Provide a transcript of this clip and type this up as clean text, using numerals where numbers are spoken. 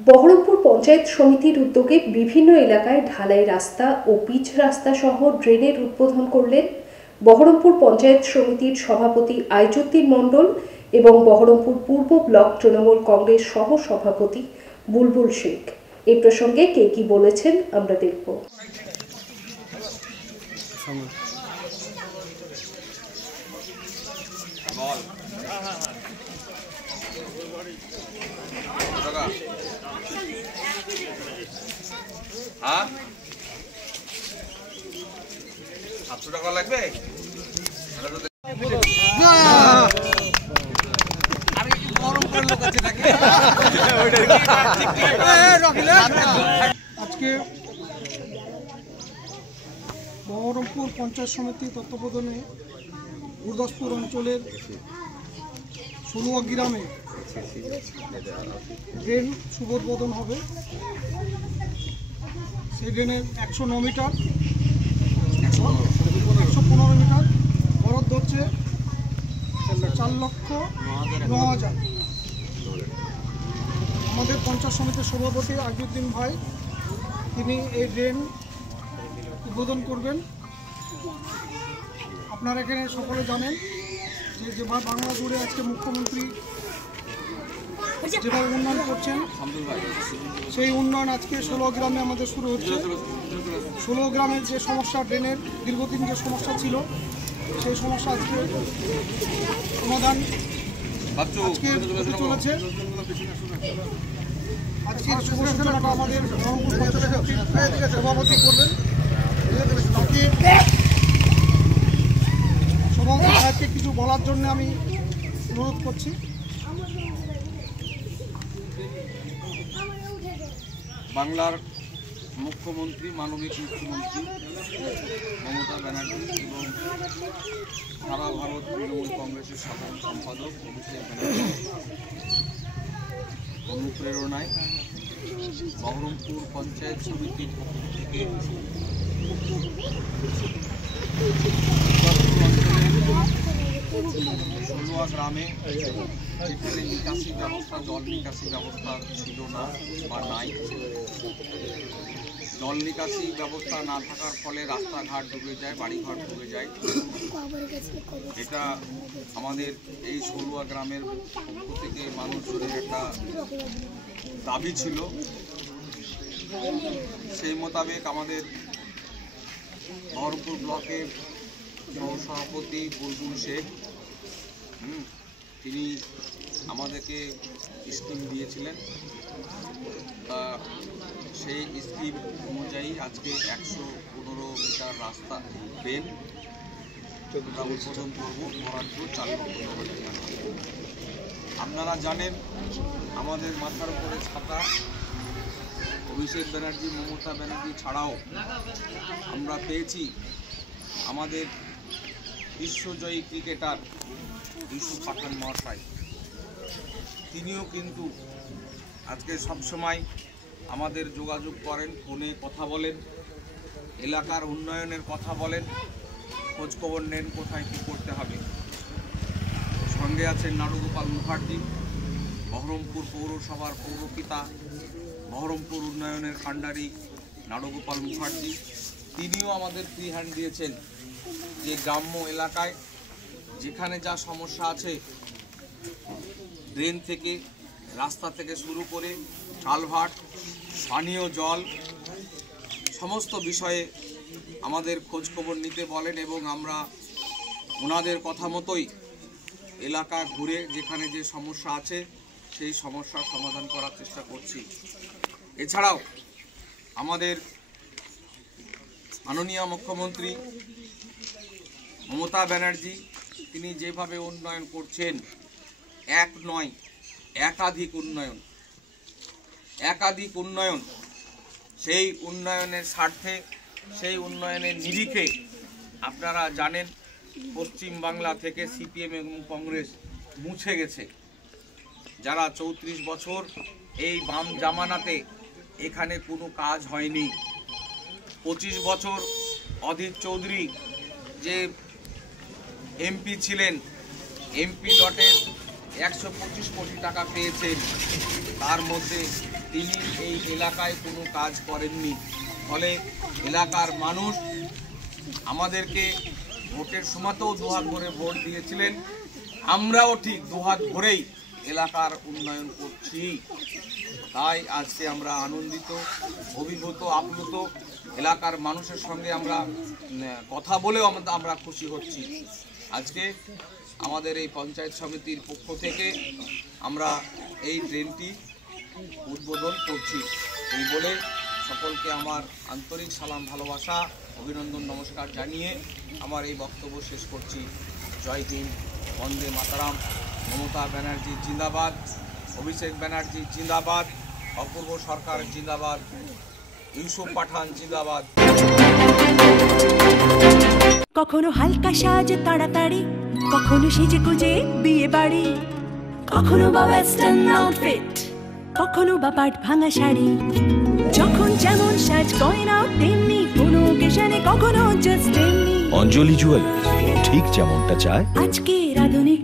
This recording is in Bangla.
বহরমপুর পঞ্চায়েত সমিতির উদ্যোগে বিভিন্ন এলাকায় ঢালাই রাস্তা ও পিচ রাস্তা সহ ড্রেনের উদ্বোধন করলেন বহরমপুর পঞ্চায়েত সমিতির সভাপতি আইজুদ্দিন মণ্ডল এবং বহরমপুর পূর্ব ব্লক তৃণমূল কংগ্রেস সহ সভাপতি বুলবুল শেখ। এই প্রসঙ্গে কে কি বলেছেন আমরা দেখব। हाँ 700 টাকা লাগবে। আজকে বহরমপুর পঞ্চায়েত সমিতি তত্ত্বাবধানে গুরদাসপুর অঞ্চলের ষোলুয়া গ্রামে ড্রেন শুভোদ্বোধন হবে। সেই ড্রেনের 109 মিটার 115 মিটার বরাদ্দ হচ্ছে 4,09,000। আমাদের পঞ্চায়েত সমিতির সভাপতি আইজুদ্দিন ভাই তিনি এই ড্রেন উদ্বোধন করবেন। আপনারা এখানে সকলে জানেন যে যেভাবে বাংলা জুড়ে আজকে মুখ্যমন্ত্রী যেভাবে উন্নয়ন করছেন সেই উন্নয়ন আজকে 16 গ্রামে আমাদের শুরু হচ্ছে। 16 গ্রামের যে সমস্যা, ড্রেনের দীর্ঘদিন যে সমস্যা ছিল সেই সমস্যা আজকে সমাধান আজকে হতে চলেছে। আজকের শুভ সূচনাটা আমাদের সভাপতি করবেন। বাকি সভাপতি সাহেবকে কিছু বলার জন্য আমি অনুরোধ করছি। বাংলার মুখ্যমন্ত্রী, মানবিক মুখ্যমন্ত্রী মমতা ব্যানার্জি এবং সারা ভারত তৃণমূল কংগ্রেসের সাধারণ সম্পাদক অভিষেক ব্যানার্জি অনুপ্রেরণায় বহরমপুর পঞ্চায়েত সমিতির পক্ষ থেকে ষোলুয়া গ্রামে যেখানে নিকাশি ব্যবস্থা, জল নিকাশি ব্যবস্থা ছিল না বা নাই, জল নিকাশি ব্যবস্থা না থাকার ফলে রাস্তাঘাট ডুবে যায়, বাড়িঘর ডুবে যায়। এটা আমাদের এই ষোলুয়া গ্রামের পক্ষ থেকে মানুষজনের একটা দাবি ছিল। সেই মোতাবেক আমাদের বহরমপুর ব্লকের সহসভাপতি বুলবুল শেখ তিনি আমাদেরকে স্কিম দিয়েছিলেন। সেই স্কিম অনুযায়ী আজকে 115 মিটার রাস্তা ড্রেন উদ্বোধন করব, বরাদ্দ 4,09,000 টাকা। আপনারা জানেন আমাদের মাথার উপরে ছাতা অভিষেক ব্যানার্জি, মমতা ব্যানার্জি ছাড়াও আমরা পেয়েছি আমাদের বিশ্বজয়ী ক্রিকেটার ইউসুফ পাঠান মহাশয়। তিনিও কিন্তু আজকে সবসময় আমাদের যোগাযোগ করেন, ফোনে কথা বলেন, এলাকার উন্নয়নের কথা বলেন, খোঁজখবর নেন কোথায় কী করতে হবে। সঙ্গে আছেন নাড়ুগোপাল মুখার্জি, বহরমপুর পৌরসভার পৌরপিতা, বহরমপুর উন্নয়নের কাণ্ডারি নাড়ুগোপাল মুখার্জি। তিনিও আমাদের ফ্রি হ্যান্ড দিয়েছেন যে গ্রাম্য এলাকায় যেখানে যা সমস্যা আছে, ড্রেন থেকে, রাস্তা থেকে শুরু করে কালভার্ট, পানীয় জল, সমস্ত বিষয়ে আমাদের খোঁজখবর নিতে বলেন এবং আমরা ওনাদের কথা মতোই এলাকা ঘুরে যেখানে যে সমস্যা আছে সেই সমস্যার সমাধান করার চেষ্টা করছি। এছাড়াও আমাদের মাননীয় মুখ্যমন্ত্রী মমতা ব্যানার্জি তিনি যেভাবে উন্নয়ন করছেন, এক নয় একাধিক উন্নয়ন, সেই উন্নয়নের স্বার্থে, সেই উন্নয়নের নিরিখে আপনারা জানেন পশ্চিম বাংলা থেকে সিপিএম এবং কংগ্রেস মুছে গেছে। যারা 34 বছর এই বাম জামানাতে এখানে কোনো কাজ হয়নি। 25 বছর অধীর চৌধুরী যে এমপি ছিলেন, এমপি লটের 125 কোটি টাকা পেয়েছেন, তার মধ্যে তিনি এই এলাকায় কোনো কাজ করেননি। ফলে এলাকার মানুষ আমাদেরকে ভোটের সময়তেও দুহাত ভরে ভোট দিয়েছিলেন, আমরাও ঠিক দুহাত ভরেই এলাকার উন্নয়ন করছি। তাই আজকে আমরা আনন্দিত, অভিভূত, আপ্লুত। এলাকার মানুষের সঙ্গে আমরা কথা বলেও আমরা খুশি হচ্ছি। আজকে আমাদের এই পঞ্চায়েত সমিতির পক্ষ থেকে আমরা এই ট্রেনটি উদ্বোধন করছি। এই বলে সকলকে আমার আন্তরিক সালাম, ভালোবাসা, অভিনন্দন, নমস্কার জানিয়ে আমার এই বক্তব্য শেষ করছি। জয় হিন্দ, বন্দে মাতারাম। মমতা ব্যানার্জি জিন্দাবাদ, অভিষেক ব্যানার্জি জিন্দাবাদ, অপূর্ব সরকার জিন্দাবাদ, ইউসুফ পাঠান জিন্দাবাদ। কখনো হালকা সাজ তাড়াতাড়ি, কখনো সেজে গুজে বিয়ে বাড়ি, কখনো বা ওয়েস্টার্ন আউটফিট, কখনো বা পাট ভাঙা শাড়ি। যখন যেমন সাজ গয়না তেমনি কোনো অকেশনে, কখনো জাস্ট এমনি। অঞ্জলি জুয়েলার্স, ঠিক যেমনটা চায়। আজকের আধুনিক